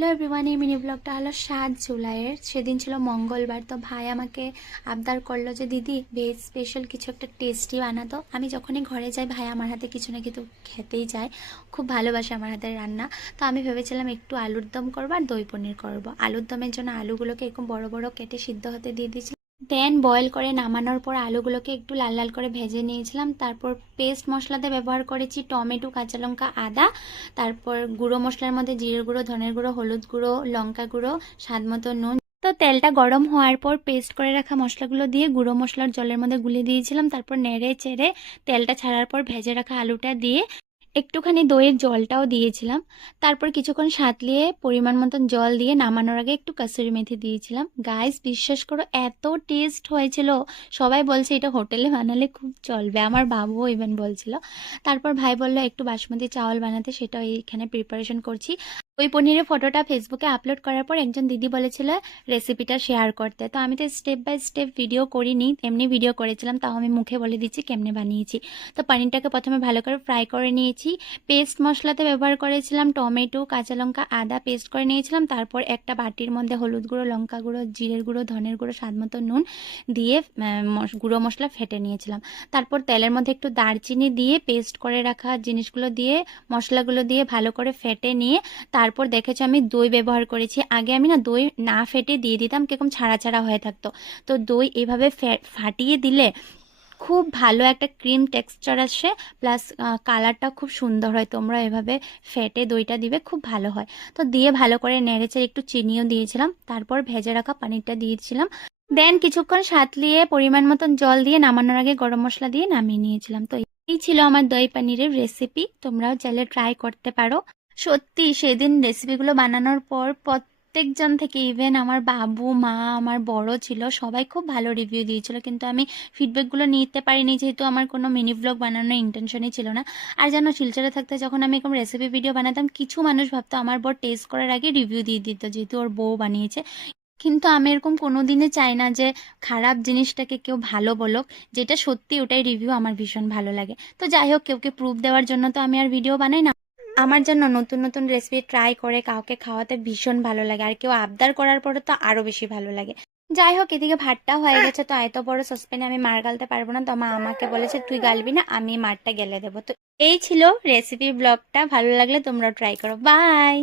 Hello everyone, এই mini ব্লগটা হলো 7 জুলাইয়ের। সেদিন ছিল মঙ্গলবার। তো ভাই আমাকে আবদার করলো যে দিদি ভেজ স্পেশাল কিছু একটা টেস্টি বানাতো। আমি যখনই ঘরে যাই ভাই আমার হাতে কিছু না কিছু খেতেই যায়, খুব ভালোবাসে আমার হাতের রান্না। তো আমি ভেবেছিলাম একটু আলুর দম করবো আর দই পনির করবো। আলুর দমের জন্য আলুগুলোকে এরকম বড় বড় কেটে সিদ্ধ হতে দিয়ে দিয়েছি। দেন বয়েল করে নামানোর পর আলুগুলোকে একটু লাল লাল করে ভেজে নিয়েছিলাম। তারপর পেস্ট মশলাতে ব্যবহার করেছি টমেটো, কাঁচা লঙ্কা, আদা। তারপর গুঁড়ো মশলার মধ্যে জিরের গুঁড়ো, ধনের গুঁড়ো, হলুদ গুঁড়ো, লঙ্কা গুঁড়ো, স্বাদ মতো নুন। তো তেলটা গরম হওয়ার পর পেস্ট করে রাখা মশলাগুলো দিয়ে গুঁড়ো মশলার জলের মধ্যে গুলে দিয়েছিলাম। তারপর নেড়ে চেড়ে তেলটা ছাড়ার পর ভেজে রাখা আলুটা দিয়ে একটুখানি দইয়ের জলটাও দিয়েছিলাম। তারপর কিছুক্ষণ সাঁতলিয়ে পরিমাণ মতন জল দিয়ে নামানোর আগে একটু কাসুরি মেথি দিয়েছিলাম। গাইস বিশ্বাস করো এত টেস্ট হয়েছিল, সবাই বলছে এটা হোটেলে বানালে খুব চলবে, আমার বাবুও ইভেন বলছিল। তারপর ভাই বললো একটু বাসমতি চাওয়াল বানাতে, সেটাও এইখানে প্রিপারেশন করছি। ওই পনিরের ফটোটা ফেসবুকে আপলোড করার পর একজন দিদি বলেছিল রেসিপিটা শেয়ার করতে। তো আমি তো স্টেপ বাই স্টেপ ভিডিও করিনি, এমনি ভিডিও করেছিলাম, তাও আমি মুখে বলে দিচ্ছি কেমনে বানিয়েছি। তো পনিরটাকে প্রথমে ভালো করে ফ্রাই করে নিয়েছি। পেস্ট মশলাতে ব্যবহার করেছিলাম টমেটো, কাঁচা লঙ্কা, আদা পেস্ট করে নিয়েছিলাম। তারপর একটা বাটির মধ্যে হলুদ গুঁড়ো, লঙ্কা গুঁড়ো, জিরের গুঁড়ো, ধনের গুঁড়ো, স্বাদ মতো নুন দিয়ে গুঁড়ো মশলা ফেটে নিয়েছিলাম। তারপর তেলের মধ্যে একটু দারচিনি দিয়ে পেস্ট করে রাখা জিনিসগুলো দিয়ে মশলাগুলো দিয়ে ভালো করে ফেটে নিয়ে তারপর দেখেছো আমি দই ব্যবহার করেছি। আগে আমি না দই না ফেটে দিয়ে দিতাম, কিরকম ছাড়া ছাড়া হয়ে থাকতো। তো দই এভাবে ফাটিয়ে দিলে খুব ভালো একটা ক্রিম টেক্সচার আসে, প্লাস কালারটা খুব সুন্দর হয়। তোমরা এভাবে ফেটে দইটা দিবে, খুব ভালো হয়। তো দিয়ে ভালো করে নেড়েচেড়ে একটু চিনিও দিয়েছিলাম। তারপর ভেজে রাখা পানিরটা দিয়েছিলাম। দেন কিছুক্ষণ সাঁতলিয়ে পরিমাণ মতন জল দিয়ে নামানোর আগে গরম মশলা দিয়ে নামিয়ে নিয়েছিলাম। তো এই ছিল আমার দই পনিরের রেসিপি, তোমরাও চাইলে ট্রাই করতে পারো। সত্যি সেদিন রেসিপিগুলো বানানোর পর প্রত্যেকজন থেকে, ইভেন আমার বাবু, মা, আমার বড় ছিল, সবাই খুব ভালো রিভিউ দিয়েছিল। কিন্তু আমি ফিডব্যাকগুলো নিতে পারিনি, যেহেতু আমার কোনো মিনি ব্লগ বানানোর ইন্টেনশনই ছিল না। আর যেন শিলচরে থাকতে যখন আমি এরকম রেসিপি ভিডিও বানাতাম, কিছু মানুষ ভাবতো আমার বর টেস্ট করার আগে রিভিউ দিয়ে দিত, যেহেতু ওর বউ বানিয়েছে। কিন্তু আমি এরকম কোনোদিনই চাই না যে খারাপ জিনিসটাকে কেউ ভালো বলুক। যেটা সত্যি ওটাই রিভিউ আমার ভীষণ ভালো লাগে। তো যাই হোক, কেউকে প্রুফ দেওয়ার জন্য তো আমি আর ভিডিও বানাই না। আমার জন্য নতুন নতুন রেসিপি ট্রাই করে কাউকে খাওয়াতে ভীষণ ভালো লাগে, আর কেউ আবদার করার পরে তো আরো বেশি ভালো লাগে। যাই হোক, এদিকে ভাতটা হয়ে গেছে। তো এত বড় সসপ্যানে আমি মার গালতে পারবো না, তো মা আমাকে বলেছে তুই গালবি না, আমি মারটা গেলে দেবো। তো এই ছিল রেসিপি ব্লগটা, ভালো লাগলে তোমরা ট্রাই করো। বাই।